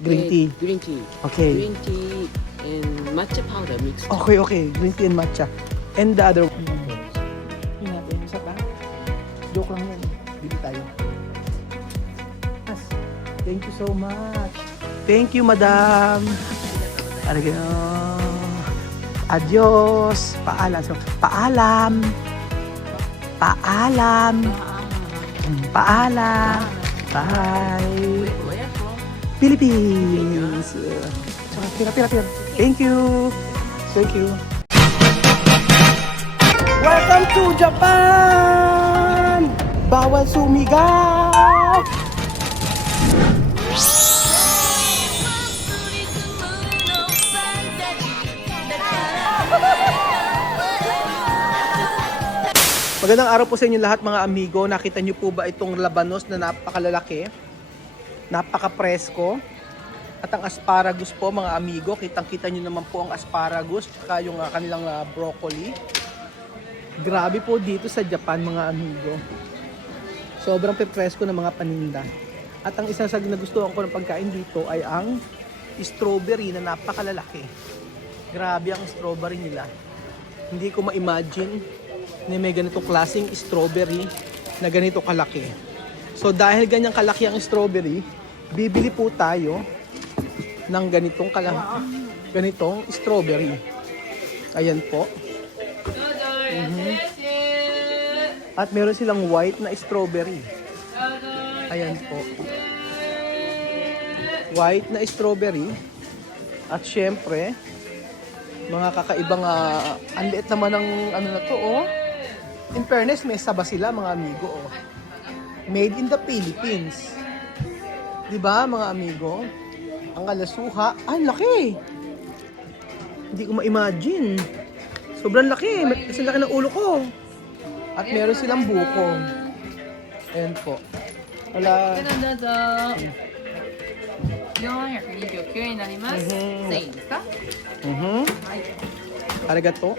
Green tea. Green tea. Okay. Green tea and matcha powder mixed. Okay. Green tea and matcha. And the other one. Yun natin. Isa pa. Joke lang yan. Bili tayo. Yes. Thank you so much. Thank you, madam. Arigato. Adios. Paalam. So, paalam. Paalam. Paalam. Bye. Where from? Philippines. Pira. Thank you. Thank you. Welcome to Japan! Bawal sumigaw! Magandang araw po sa inyo lahat mga amigo. Nakita niyo po ba itong labanos na napakalalaki? Napaka-presko. At ang asparagus po mga amigo, kitang-kita niyo naman po ang asparagus at yung kanilang broccoli. Grabe po dito sa Japan mga amigo. Sobrang presko ng mga paninda. At ang isa sa nagustuhan ko ng pagkain dito ay ang strawberry na napakalalaki. Grabe ang strawberry nila. Hindi ko ma-imagine na may ganitong klaseng strawberry na ganito kalaki. So dahil ganyang kalaki ang strawberry, bibili po tayo ng ganitong strawberry. Ayan po. At meron silang white na strawberry. Ayan po. White na strawberry. At syempre, mga kakaibang ang liit naman ng ano na to, oh. In fairness, may saba sila mga amigo, oh. Made in the Philippines. 'Di ba mga amigo? Ang kalasuha, ang laki. Hindi ko ma-imagine. Sobrang laki. Kasi laki ng ulo ko. At meron silang buko. Ayan po. Wala. 429円になります。1000円ですか？はい。 Arigato.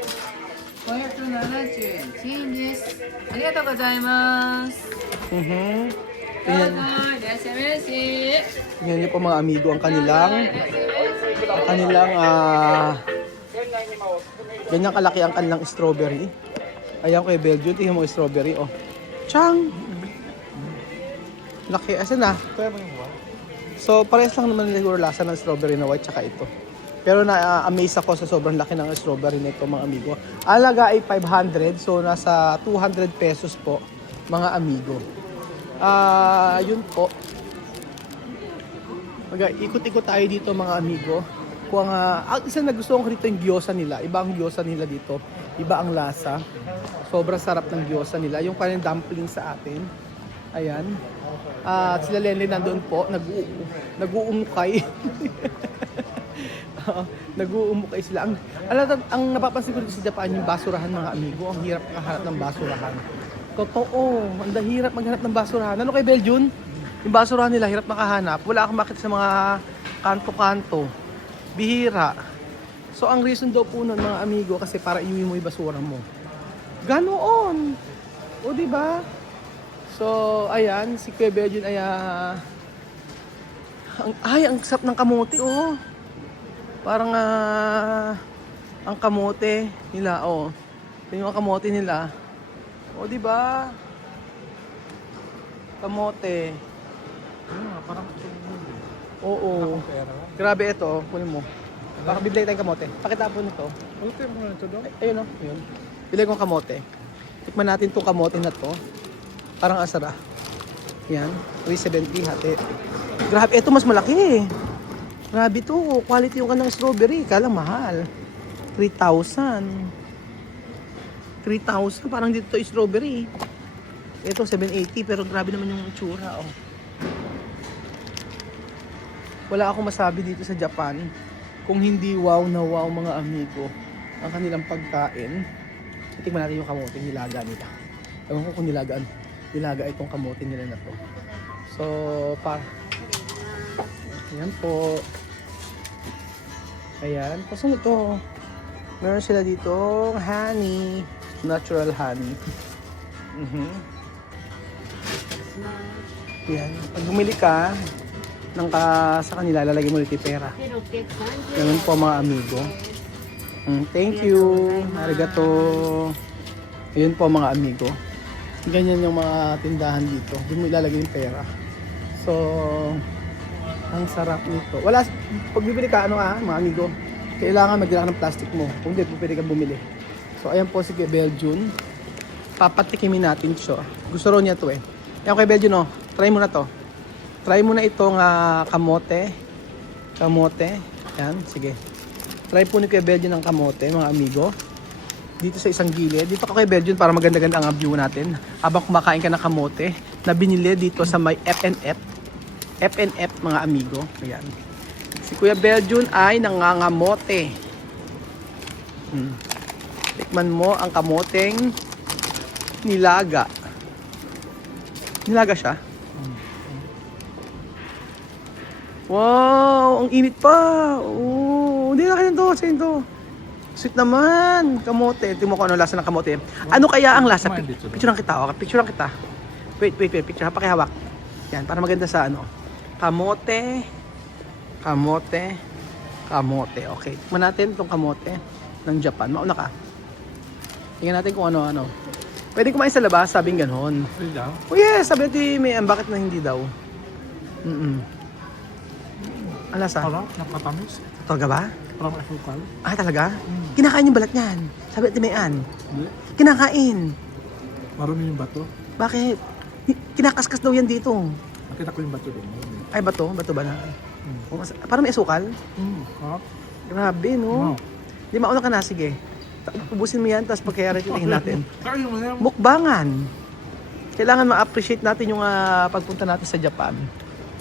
570円。1000円です。ありがとうございます。どうぞ、 Tingnan, いらっしゃいませ。 tingnan niyo po mga amigo ang kanilang ganyang kalaki ang kanilang strawberry. Ayan kay Belgium, tingnan mo yung strawberry, oh. Chang! Laki, asan na? So, parehas lang naman siguro lasa ng strawberry na white tsaka ito. Pero na-amaze ako sa sobrang laki ng strawberry nito mga amigo. Alaga ay 500, so nasa 200 pesos po mga amigo. Yun po. Ikot-ikot tayo dito mga amigo. Kung isang nagustuhan ko dito yung gyoza nila. Iba ang gyoza nila dito. Iba ang lasa. Sobrang sarap ng gyoza nila. Yung parang dumpling sa atin. Ayan. At sila Lenlen nandun po. Nag-uumukay. Nag-uumukay sila. Ang napapansin ko dito sa Japan, yung basurahan mga amigo. Ang hirap makahanap ng basurahan. Totoo, ang hirap maghanap ng basurahan. Ano kay Belgium? Yung basurahan nila, hirap makahanap. Wala akong makita sa mga kanto-kanto. Bihira. So, ang reason daw po nun mga amigo, kasi para iuwi mo yung basura mo. Ganoon. O, diba? So, ayan, si Kuya Belgium ay ang sarap ng kamote, oh. Parang ang kamote nila, oh. Yung kamote nila. O, di ba? Kamote. Parang Oo. Grabe ito, kunin mo. Baka bibili tayong kamote. Pakita po nito. ano tayo muna ito daw? Ayun o, ayun. Bili kong kamote. Tikman natin itong kamote na to. Parang asara. Yan, 370 hati. Grabe, ito mas malaki. Grabe to, quality yung kanang strawberry. Kala mahal. 3,000. 3,000, parang dito strawberry. Ito 780 pero grabe naman yung itsura, oh. Wala akong masabi dito sa Japan kung hindi wow na wow mga amigo ang kanilang pagkain. Tingnan natin yung kamote nilaga nila. Ewan ko kung nilaga itong kamote nila na to. So, ayan po. Ayan, pasok ito. Meron sila dito honey. Natural honey. Yan. Pag bumili ka, sa kanila, lalagay mo ulit yung pera. で630 Ganun po mga amigo. Thank you. Arigato. Ayun po mga amigo. Ganyan yung mga tindahan dito. Doon mo ilalagay yung pera. So, ang sarap nito. Wala, pag bibili ka, mga amigo, kailangan magdala ka ng plastic mo. Kung hindi, pwede ka bumili. So, ayan po si Kuya Belgian. Papatikimin natin siya. Gusto raw niya to eh. Ayan Kuya Belgian, oh. Try mo na to. Try mo na itong kamote. Kamote. Yan, sige. Try po ni Kuya Belgian ng kamote, mga amigo. Dito sa isang gilid. Dito ka Kuya Belgian para maganda-ganda ang view natin. Habang kumakain ka ng kamote na binili dito sa may FNF. FNF, mga amigo. Ayan. Si Kuya Belgian ay nangangamote. Tikman mo ang kamoteng nilaga. Nilaga siya? Wow! Ang init pa! Oh, hindi na kayo to. Sa'yo to. Sweet naman! Kamote. Tingnan mo kung ano lasa ng kamote. Ano kaya ang lasa? Picturean kita. Okay, picturean kita. Wait. Picture. Pakihawak. Yan, para maganda sa ano. Kamote. Kamote. Kamote. Okay. Tingnan natin itong kamote ng Japan. Mauna ka. Tingnan natin kung ano-ano. Pwede kumain sa labas, sabing ganon. Hindi daw. Oh yes, sabi natin may bakit na hindi daw. Ang lasa? Parang nakatamis. Talaga ba? Parang asukal. Ah, talaga? Kinakain yung balat niyan. Sabi natin may an. Hindi. Kinakain. Marami yung bato. Bakit? Kinakaskas daw yan dito. Nakita ko yung bato din. Ay, bato? Bato ba na? Parang may asukal? Harap. Grabe, no? Di mauna ka na, sige. Ubusin mo yan, tapos pagkayari titingin natin. Kaya mo na yan. Mukbangan. Kailangan ma-appreciate natin yung pagpunta natin sa Japan.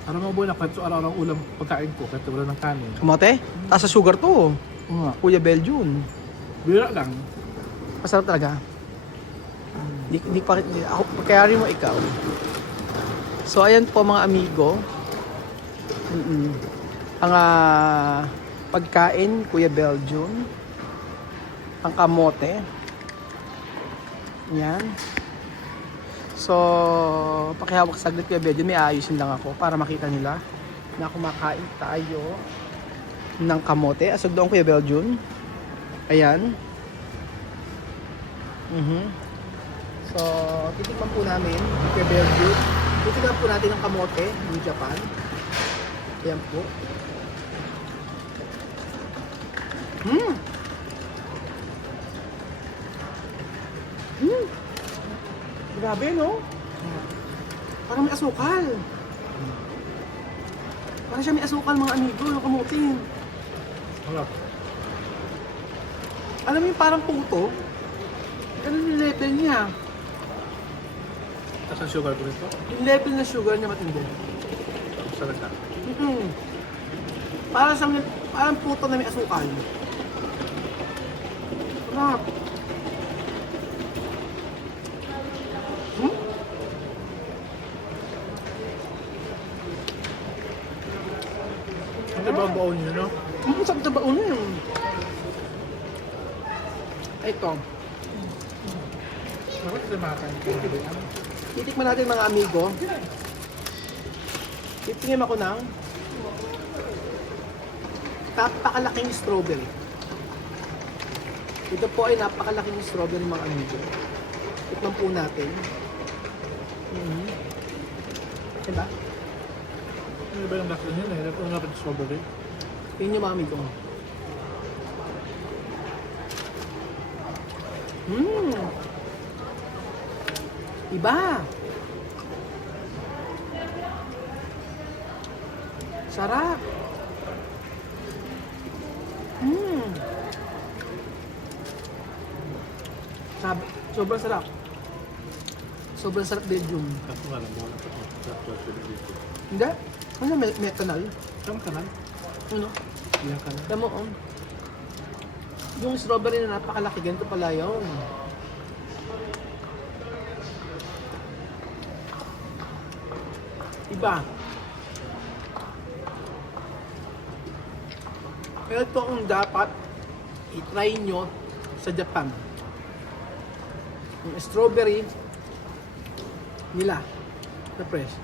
Ano mo boy, kahit sa araw-araw ulam pagkain ko, kahit wala ng kanin. Kamote? Taas sa sugar to. Oo nga. Kuya Belgian. Bira lang. Masarap talaga. Hindi pa ako pagkayari mo ikaw. So ayan po mga amigo. Ang pagkain Kuya Belgian. Ang kamote. Yan. So, pakihawak saglit Kuya Belgian, may ayusin lang ako para makita nila na kumakain tayo ng kamote. Asog doon Kuya Belgian. Ayan. So, titikman po namin Kuya Belgian. Titikman po natin ang kamote ng Japan. Ayan po. Grabe, no? Parang may asukal. Parang siya may asukal, mga amigo, yung kamutin. Harap. Alam mo yung parang puto? Ganun yung level niya. Tapos ang sugar ko nito. Yung level na sugar niya matindi. Salata. Parang puto na may asukal. Sarap. Ang ibang baon nyo, no? Sarap na baon yun. Ito. Bakit na makakain ko na yan? Titikman natin mga amigo. Titingin ako ng napakalaking strawberry. Ito po ay napakalaking strawberry mga amigo. Tikman po natin. Diba? Ano ba yung lasa niya? Nahirap ko nga strawberry. Tingnan nyo mga amigo. Iba! Sarap! Sobrang sarap. Sobrang sarap Belgium. Tapos nga lang, wala pa ito. Strawberry dito. Hindi? Ano methanol? Saan ka lang? Ano? Iyan ka lang. Alam mo, yung strawberry na napakalaki, ganito pala yun. Iba. Kaya ito ang dapat i-try nyo sa Japan. Yung strawberry nila na fresh.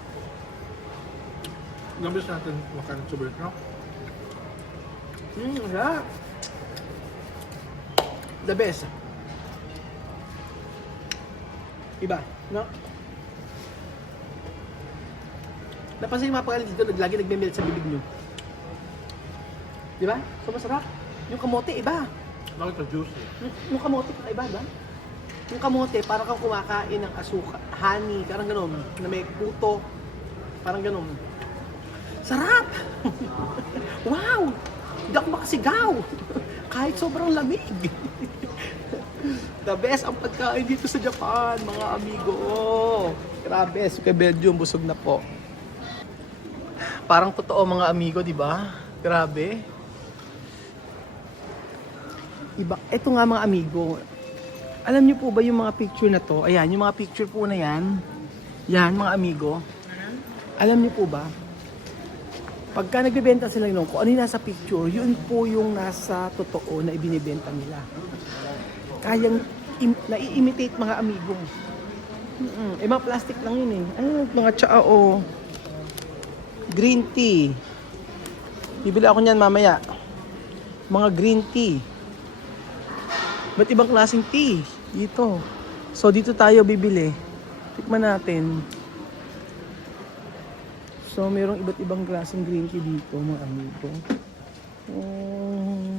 Gambis natin makain subert, no? Sarap. The best. Iba, no? Napansin yung mga pangalan dito, lagi nagme-melt sa bibig nyo. Di ba? So masarap. Yung kamote, iba. Bakit ka juicy? Yung kamote, iba, ba? Yung kamote, parang kang kumakain ng asuka, honey, parang ganun, na may puto, parang ganun. Sarap! Wow! Hindi ako makasigaw! Kahit sobrang lamig. The best ang pagkain dito sa Japan, mga amigo. Grabe, so kay Belgium, busog na po. Parang totoo mga amigo, di ba? Grabe. Iba, eto nga mga amigo. Alam niyo po ba yung mga picture na to? Ayan, yung mga picture po na yan. Yan, mga amigo. Alam niyo po ba? Pagka nagbebenta sila ng kung ano yung nasa picture, yun po yung nasa totoo na ibinibenta nila. Kayang nai-imitate mga amigo. Eh, mga plastic lang yun eh. Ayun, mga tsao. Green tea. Bibili ako niyan mamaya. Mga green tea. Ba't ibang klaseng tea? Dito. So, dito tayo bibili. Tikman natin. So, mayroong iba't ibang klaseng green tea dito, mga amigo. Oh,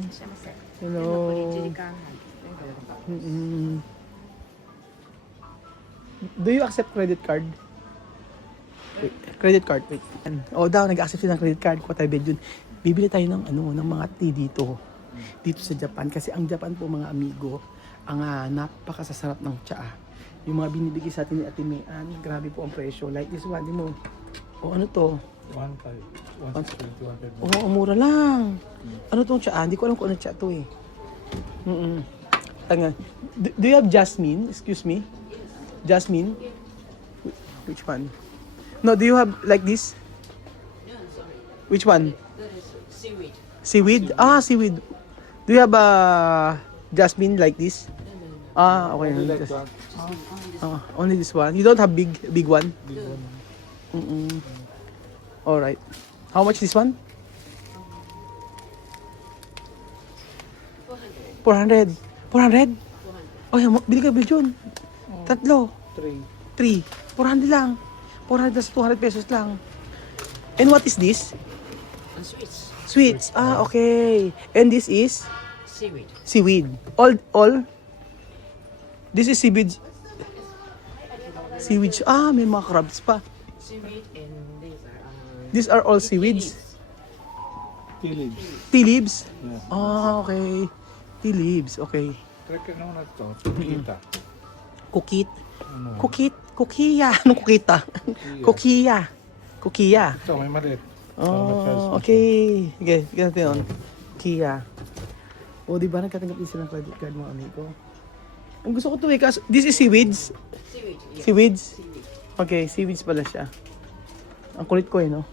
hello. Do you accept credit card? Wait, credit card, wait. O daw, nag-accept siya ng credit card ko tayo, Belgium. Bibili tayo ng ng mga tea dito. Dito sa Japan. Kasi ang Japan po, mga amigo, ang napakasasarap ng tsaa. Yung mga binibigay sa atin ni Ate Mayan, grabe po ang presyo. Like this one, di mo. O ano to? 1.5. 1.20, 1.5. Oo, mura lang. Ano tong tsaa? Hindi ko alam kung ano tsaa to eh. Do you have jasmine? Excuse me? Jasmine? Which one? No, do you have like this? Which one? Seaweed. Seaweed? Ah, seaweed. Do you have jasmine like this? Ah, okay. Only like that. Only this one. You don't have big one? Big one. All right. How much this one? 400. 400? Oh, yan, bili ka Belgium. Tatlo. 3. 3. 400 lang. 400 plus 200 pesos lang. And what is this? And sweets. Sweets. Ah, okay. And this is Seaweed. seaweed. All. This is seaweed. Seaweed. Ah, may mga crabs pa. Seaweed and These are all seaweeds. Tea leaves. Tea leaves. Yeah. Ah, okay. Tea leaves. Okay. Try ka naman na ito. Kita. Kukit. Ano? Kukiya. Anong kukita? Kukiya. Kukiya. Ito, may maliit. Oh, okay. Okay, ganito yun. Kukiya. O, di ba nagkatanggap din sila ng credit card, mga amigo? Ang gusto ko to eh, kasi this is seaweeds. seaweed. Yeah. Seaweeds? Seaweed. Okay, seaweeds pala siya. Ang kulit ko eh, no?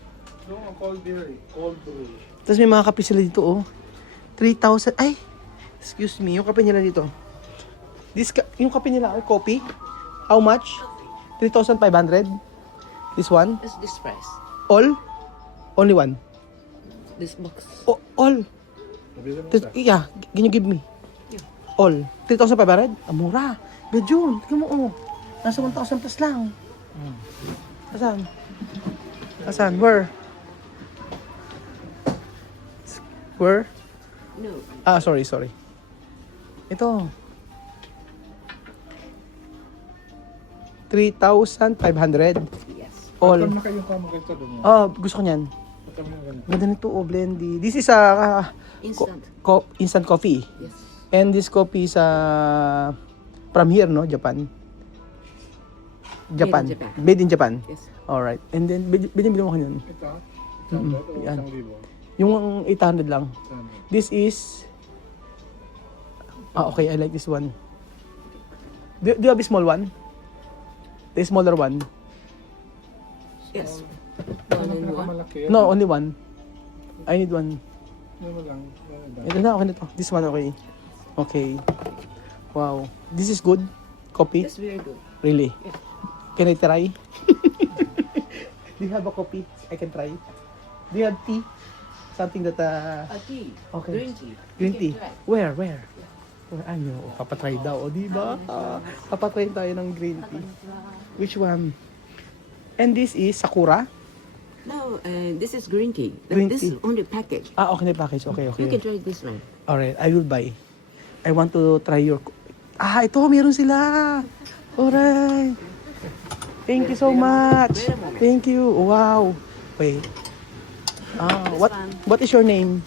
No, cold beer. Cold brew. Tapos may mga kape sila dito, oh. 3,000. Ay! Excuse me, yung kape nila dito. Yung kape nila, coffee. How much? 3,500. This one? What's this price? All? Only one? This box. Oh, all. Nabili mo Th- isa. yeah, can you give me? All. 3,500? Ah, mura. Belgium, tingnan mo, oh. Nasa 1,000 plus lang. Asan? Asan? Where? Where? No. Ah, sorry. Ito. 3,500. Yes. All. Pagka na kayong kamo ganito doon. Oh, gusto ko niyan. Pagka mo ganito. Ganda nito, oh, blendy. This is Instant. instant coffee. Yes. And this coffee is from here, no? Japan. Made in Japan. Made in Japan. Yes. Alright. And then, binibili mo ko yun. Ito. Mm-mm. Sandot o Yan. 1,000. Yung 800 lang. Sandot. This is... Ah, okay. I like this one. Do you have a small one? The smaller one? Yes. Ano One and one. pinakamalaki? No, only one. I need one. Ano mo lang. Ito na, okay na to. This one, okay. Okay. Wow. This is good? Coffee? That's very good. Really? Can I try? Do you have a copy? I can try. Do you have tea? Something that, tea. Okay. Green tea. green tea. You can try. Where? Where? Ano? Papatry daw. O, di ba? Papatry tayo ng green tea. Which one? And this is Sakura? No, this is green tea. Green This tea. is only package. Okay na package. Okay, You can okay. try this one. Alright, I will buy. I want to try your... ito, meron sila. Alright. Thank you so much. Thank you. Wow. Wait. What is your name?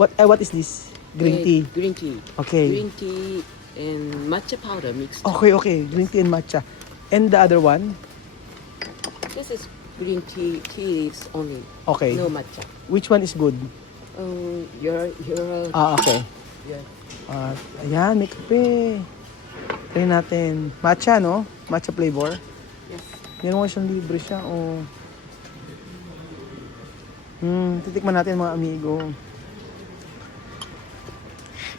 What is this? Green tea. Green tea. Okay. Green tea and matcha powder mixed. Okay. Green tea and matcha. And the other one? This is green tea. Tea is only. Okay. No matcha. Which one is good? Your. Okay. Yeah. Ayan, may kape. Try natin. Matcha, no? Matcha flavor. Yes. Meron ko siyang libre siya. Oh. Titikman natin mga amigo.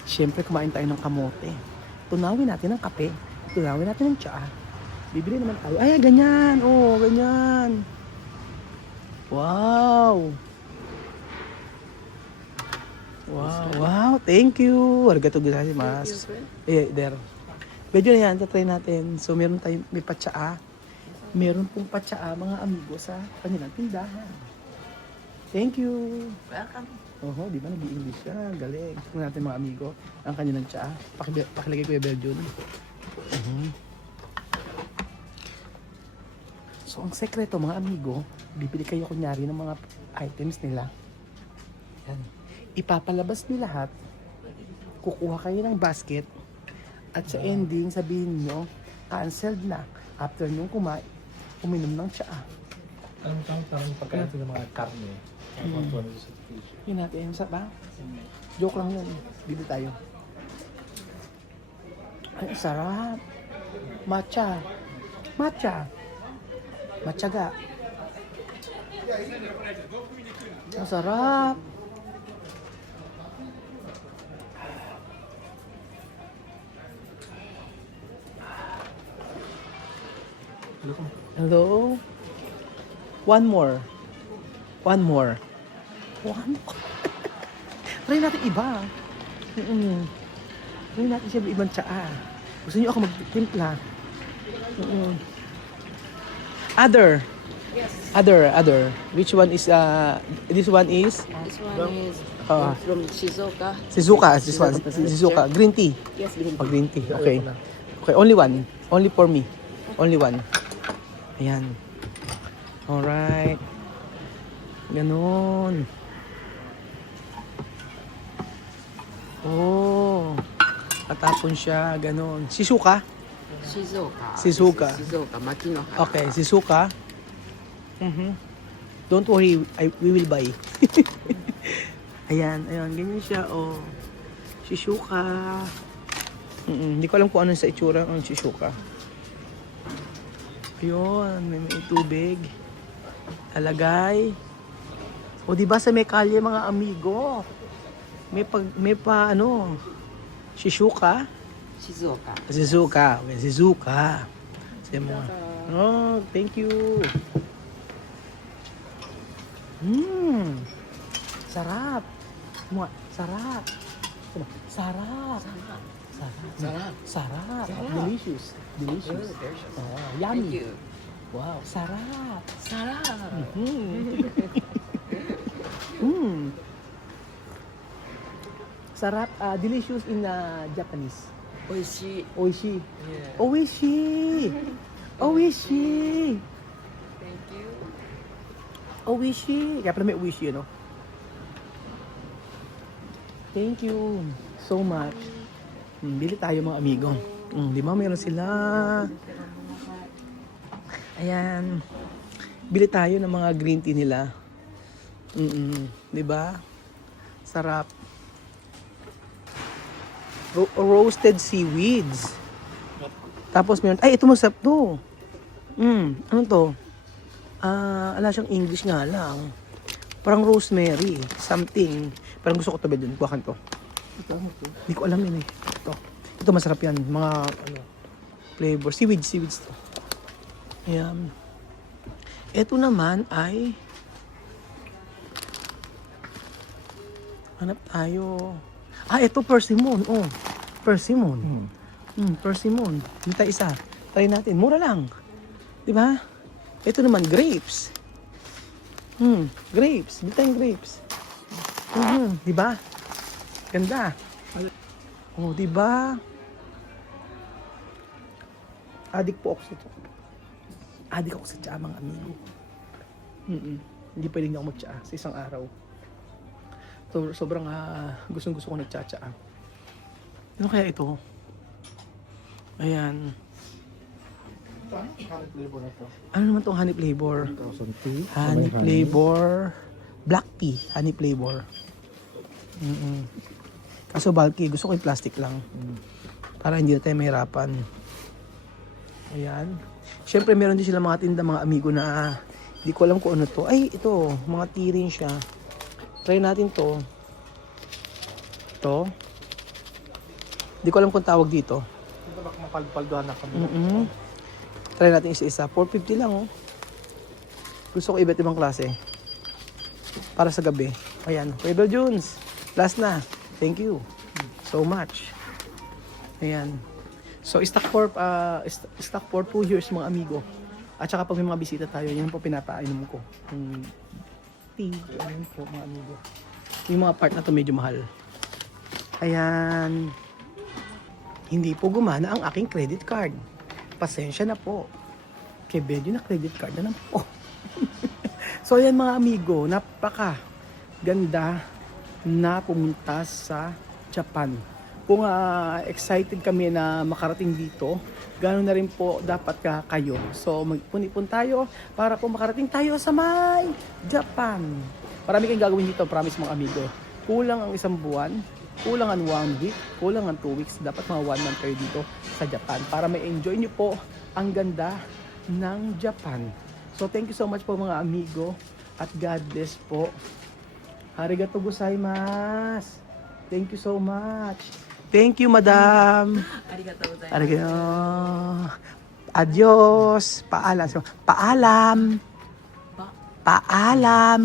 Siyempre, kumain tayo ng kamote. Tunawin natin ng kape. Tunawin natin ng tsaa. Bibili naman tayo. Ay, ganyan. Oh, ganyan. Wow. Wow. Thank you. Arigatou gozaimasu. There. Medyo na yan, try natin. So, meron tayo, may patsaa. Meron pong patsaa, mga amigo, sa kanilang tindahan. Thank you. Welcome. Di ba nag-i-English siya? Galing. Tignan natin mga amigo, ang kanilang tsaa. Pakilagay ko yung bell dun. So, ang sekreto, mga amigo, bibili kayo kunyari ng mga items nila. Yan. Ipapalabas nyo lahat. Kukuha kayo ng basket. At sa ending, sabihin nyo, canceled na. After nyo uminom ng tsaa. Parang pagkain ng mga karne. Yun natin, sa ba? Joke lang yun. Bili tayo. Ay, sarap. Matcha. Matchaga. Masarap. Hello? One more. Try natin iba. Try natin siya ibang tsaa. Gusto niyo ako magtimpla? Other. Yes. Other. Which one is, this one is? This one is from Shizuoka. Shizuoka. This one. Shizuoka. Green tea. Yes, green Oh, tea. green tea. Okay. Okay, only one. Only for me. Only one. Ayan. Alright. Ganon. Oh. Katapon siya. Ganon. Shizuoka? Shizuoka. Shizuoka. This is Shizuoka. Makinohara. Okay, Shizuoka. Don't worry, we will buy. Ayan. Ganyan siya. Oh. Shizuoka. Hindi ko alam kung ano sa itsura ang Shizuoka. Ayun, may tubig. Talagay. O diba sa may kalye mga amigo? May pa ano? Shizuoka? Shizuoka. Shizuoka. Okay, Shizuoka. Say mo. Oh, thank you. Sarap. Sarap. Sarap. Delicious. Oh, yummy. Thank you. Wow, sarap. Sarap. Sarap. Delicious in Japanese. Oishii. Oishi. Yeah. Oishi. Thank you. Oishi. Kaya pala may oishi, no? Thank you so much. Bili tayo mga amigo. Di ba meron sila? Ayan. Bili tayo ng mga green tea nila. Di ba? Sarap. Roasted seaweeds. Tapos meron, ito masarap to. Ano to? Ala siyang English nga lang. Parang rosemary, something. Parang gusto ko to dun. Kuha to. Hindi ko alam yun eh. Ito masarap yan. Mga flavor. Seaweeds to. Ayan. Ito naman ay Hanap tayo. Ito persimmon. Oh, persimmon. Persimmon. Dito tayo isa. Try natin. Mura lang. Di ba? Ito naman, grapes. Grapes. Dito tayong grapes. Di ba? Ganda. Oh, di ba? Adik po ako sa ito. Adik ako sa tsaa, mga amigo. Hindi pwedeng ako magtsaa sa isang araw. So, sobrang gustong-gusto ko nagtsaa. Ano kaya ito? Ayan. Honey flavor na to. Ano naman tong honey flavor? 1,000 tea. Honey flavor. Black tea. Honey flavor. Kaso bulky. Gusto ko yung plastic lang. Para hindi na tayo mahirapan. Ayan. Siyempre meron din sila mga tinda, mga amigo na hindi ko alam kung ano to. Ay, ito. Mga tea rin siya. Try natin to. Ito. Hindi ko alam kung tawag dito. Ito baka mapalpaldohan na kami. Try natin isa-isa. 450 lang, oh. Gusto ko iba't ibang klase. Para sa gabi. Ayan. Kuya Bel Jones. Last na. Thank you so much. Ayan. So, stock for 2 years, mga amigo. At saka pag may mga bisita tayo, yan po pinapainom ko. Yung tea. Ayan po, mga amigo. Yung mga part na to medyo mahal. Ayan. Hindi po gumana ang aking credit card. Pasensya na po. Kay Benjo na credit card na lang po. So ayan, mga amigo, napaka ganda na pumunta sa Japan. Kung excited kami na makarating dito, gano'n na rin po dapat kayo. So magpunipon tayo para po makarating tayo sa may Japan. Marami kayong gagawin dito, promise, mga amigo. Kulang ang 1 buwan, kulang ang 1 week, kulang ang 2 weeks. Dapat mga 1 month kayo dito sa Japan para ma-enjoy nyo po ang ganda ng Japan. So thank you so much po, mga amigo, at God bless po. Arigatou gozaimasu. Thank you so much. Thank you, madam. ありがとうございます。 Arigatou. Adios. Paalam. Paalam. Paalam.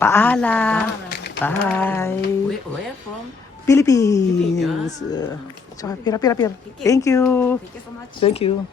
Paalam. Bye. Where from? Philippines. Tsaka, pira. Thank you. Thank you so much. Thank you.